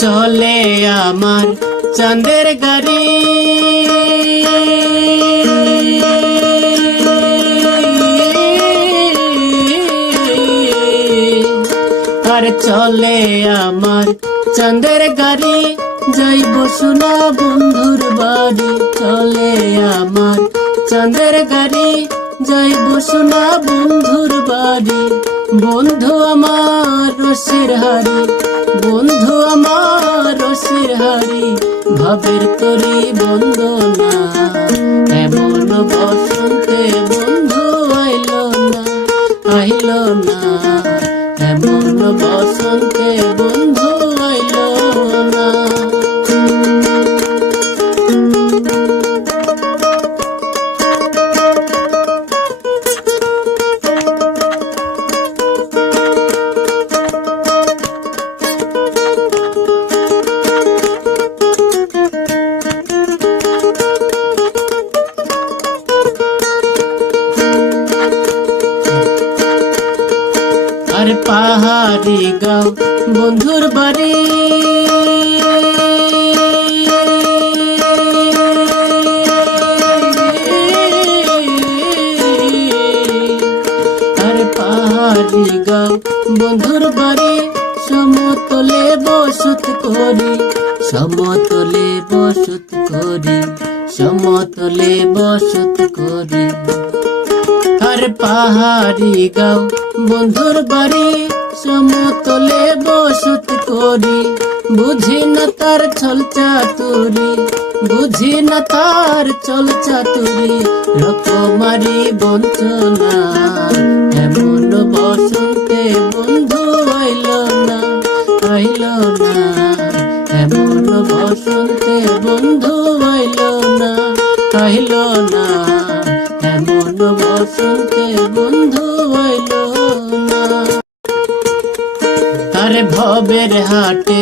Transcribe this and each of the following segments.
চলে আমার চাঁদের গাড়ি। আর চলে আমার চাঁদের গাড়ি। যাইব সোনা বন্ধুর বাড়ি। চলে আমার চাঁদের গাড়ি। যাইব সোনা বন্ধুর বাড়ি। বন্ধু আমার রসের হারি বন্ধু আমার ভাবের তরি বন্দনা। পাহাড়ি গাও বন্ধুর বাড়ি আর পাহাড়ি গাও বন্ধুর বাড়ি সমতলে বসত করি সমতলে বসত করি সমতলে বসত করি আর পাহাড়ি গাও বন্ধুর বাড়ি সমতলে বসত করি। বুঝি না তার ছল চাতুরি, বুঝি না তার চল চাতুরি। রকমারি বঞ্চনা, এমন বসন্তে বন্ধু আইল না আইল না। এমন বন্ধু আইল না না। এমন বসন্তে ভবের হাটে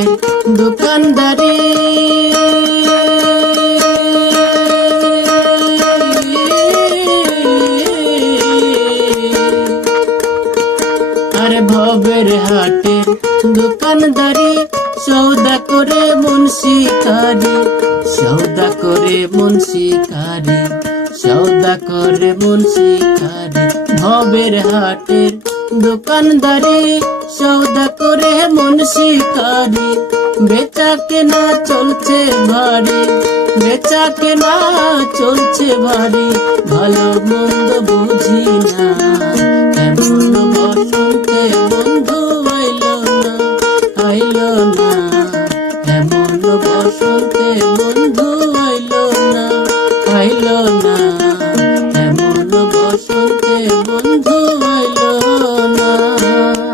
দোকানদারি। আরে ভবের হাটে দোকানদারি, সৌদা করে মুন্সিকারি সৌদা করে মুন্সিকারি সৌদা করে মুন্সিকারি ভবের হাটের দোকানদারি সৌদা করে মুন্সিকারি বেচা কেনা চলছে ভারী, বেচা কেনা চলছে ভারী। ভালো মন্দ বুঝি না বন্ধু না না। বন্ধু